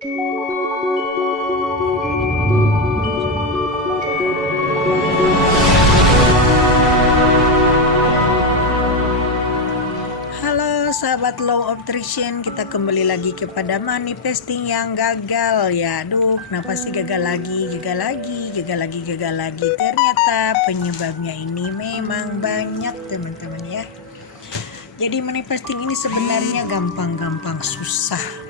Halo sahabat Law of Attraction, kita kembali lagi kepada manifesting yang gagal ya. Aduh, kenapa sih gagal lagi? Ternyata penyebabnya ini memang banyak teman-teman ya. Jadi manifesting ini sebenarnya gampang-gampang susah.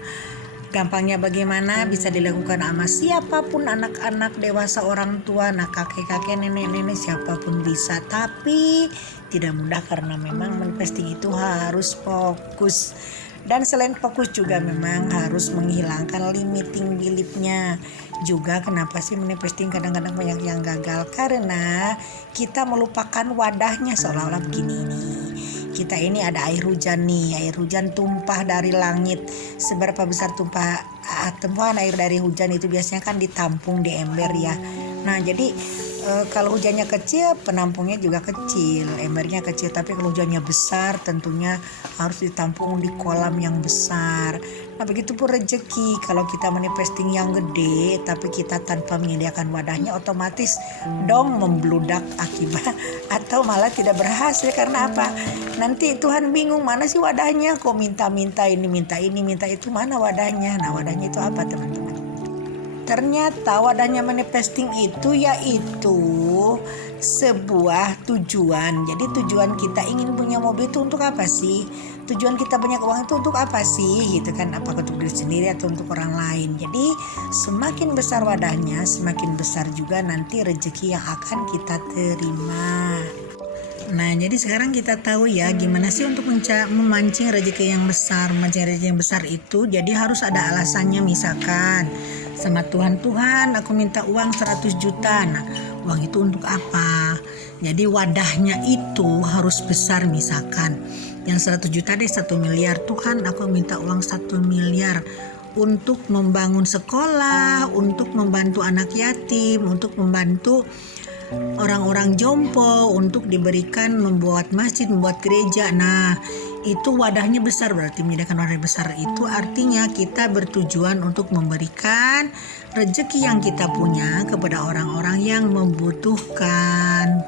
Gampangnya bagaimana? Bisa dilakukan sama siapapun, anak-anak, dewasa, orang tua, kakek-kakek, nenek-nenek, siapapun bisa. Tapi tidak mudah karena memang manifesting itu harus fokus. Dan selain fokus juga memang harus menghilangkan limiting beliefnya. Juga kenapa sih manifesting kadang-kadang banyak yang gagal? Karena kita melupakan wadahnya, seolah-olah begini nih. Kita ini ada air hujan nih, air hujan tumpah dari langit. Seberapa besar tumpahan air dari hujan itu biasanya kan ditampung di ember ya. Nah jadi kalau hujannya kecil, penampungnya juga kecil, embernya kecil. Tapi kalau hujannya besar, tentunya harus ditampung di kolam yang besar. Nah begitu pun rezeki, kalau kita manifesting yang gede tapi kita tanpa menyediakan wadahnya, otomatis dong membludak akibat atau malah tidak berhasil. Karena apa? Nanti Tuhan bingung, mana sih wadahnya, kok minta ini, minta itu, mana wadahnya? Nah wadahnya itu apa teman-teman? Ternyata wadahnya manifesting itu yaitu sebuah tujuan. Jadi tujuan kita ingin punya mobil itu untuk apa sih? Tujuan kita banyak uang itu untuk apa sih? Gitu kan, apakah untuk diri sendiri atau untuk orang lain? Jadi semakin besar wadahnya, semakin besar juga nanti rezeki yang akan kita terima. Nah jadi sekarang kita tahu ya gimana sih untuk memancing rezeki yang besar. Memancing rezeki yang besar itu jadi harus ada alasannya. Misalkan sama Tuhan, aku minta uang 100 juta. Nah uang itu untuk apa? Jadi wadahnya itu harus besar. Misalkan yang 100 juta deh 1 miliar. Tuhan, aku minta uang 1 miliar untuk membangun sekolah, untuk membantu anak yatim, untuk membantu orang-orang jompo, untuk diberikan membuat masjid, membuat gereja. Nah itu wadahnya besar, berarti menyediakan wadah besar itu artinya kita bertujuan untuk memberikan rezeki yang kita punya kepada orang-orang yang membutuhkan.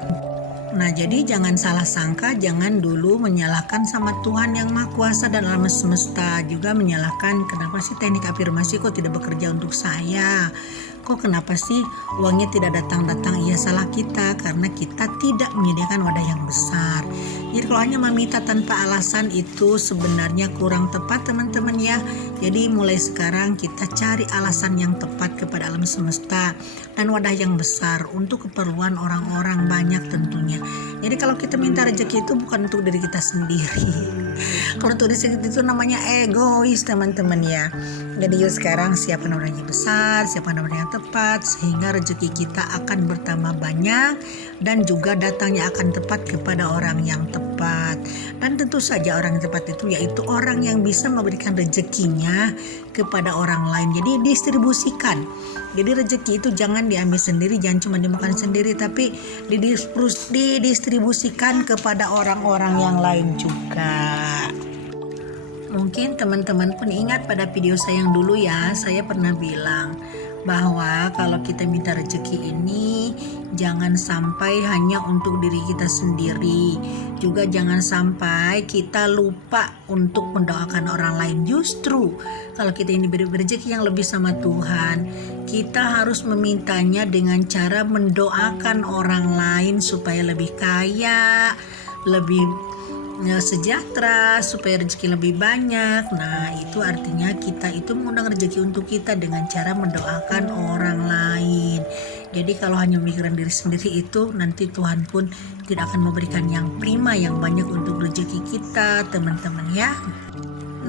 Nah jadi jangan salah sangka, jangan dulu menyalahkan sama Tuhan yang Maha Kuasa dan alam semesta. Juga menyalahkan kenapa sih teknik afirmasi kok tidak bekerja untuk saya, kok kenapa sih uangnya tidak datang-datang. Iya salah kita karena kita tidak menyediakan wadah yang besar. Jadi kalau hanya meminta tanpa alasan itu sebenarnya kurang tepat teman-teman ya. Jadi mulai sekarang kita cari alasan yang tepat kepada alam semesta dan wadah yang besar untuk keperluan orang-orang banyak tentunya. Jadi kalau kita minta rezeki itu bukan untuk diri kita sendiri. Kalau untuk diri sendiri itu namanya egois teman-teman ya. Jadi yuk sekarang siapkan wadah yang besar, siapkan wadah yang tepat, sehingga rezeki kita akan bertambah banyak dan juga datangnya akan tepat kepada orang yang tepat. Dan tentu saja orang yang tepat itu yaitu orang yang bisa memberikan rezekinya kepada orang lain. Jadi distribusikan. Jadi rezeki itu jangan diambil sendiri, jangan cuma dimakan sendiri, tapi didistribusikan kepada orang-orang yang lain juga. Mungkin teman-teman pun ingat pada video saya yang dulu ya, saya pernah bilang bahwa kalau kita minta rezeki ini jangan sampai hanya untuk diri kita sendiri. Juga jangan sampai kita lupa untuk mendoakan orang lain. Justru kalau kita ini beri rezeki yang lebih sama Tuhan, kita harus memintanya dengan cara mendoakan orang lain supaya lebih kaya, lebih sejahtera, supaya rezeki lebih banyak. Nah itu artinya kita itu mengundang rezeki untuk kita dengan cara mendoakan orang lain. Jadi kalau hanya memikirkan diri sendiri itu nanti Tuhan pun tidak akan memberikan yang prima, yang banyak untuk rezeki kita teman-teman ya.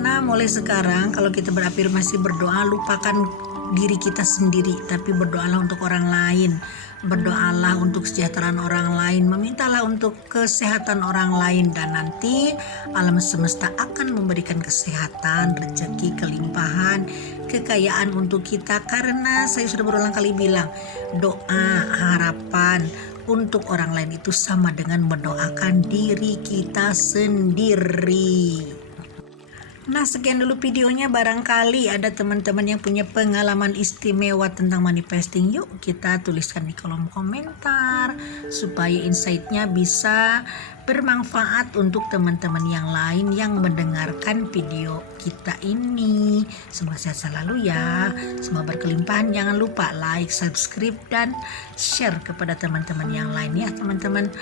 Nah mulai sekarang kalau kita berafirmasi, berdoa, lupakan diri kita sendiri, tapi berdoalah untuk orang lain. Berdoalah untuk kesejahteraan orang lain, memintalah untuk kesehatan orang lain, dan nanti alam semesta akan memberikan kesehatan, rezeki, kelimpahan, kekayaan untuk kita. Karena saya sudah berulang kali bilang, doa, harapan untuk orang lain itu sama dengan mendoakan diri kita sendiri. Nah, sekian dulu videonya. Barangkali ada teman-teman yang punya pengalaman istimewa tentang manifesting. Yuk kita tuliskan di kolom komentar supaya insight-nya bisa bermanfaat untuk teman-teman yang lain yang mendengarkan video kita ini. Semoga sehat selalu ya. Semoga berkelimpahan. Jangan lupa like, subscribe, dan share kepada teman-teman yang lain ya teman-teman.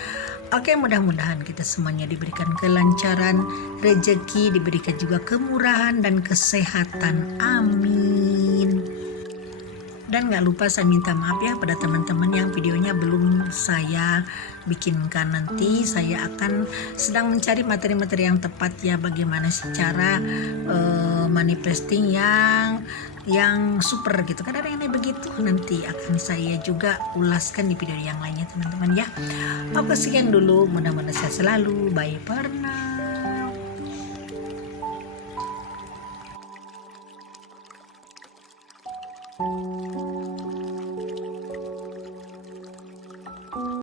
Oke, mudah-mudahan kita semuanya diberikan kelancaran, rezeki, diberikan juga kemurahan dan kesehatan. Amin. Dan gak lupa saya minta maaf ya pada teman-teman yang videonya belum saya bikinkan. Nanti saya akan sedang mencari materi-materi yang tepat ya, bagaimana sih cara manifesting yang super gitu kan, ada yang begitu. Nanti akan saya juga ulaskan di video yang lainnya teman-teman ya. Oke, sekian dulu, mudah-mudahan sehat selalu. Bye for now.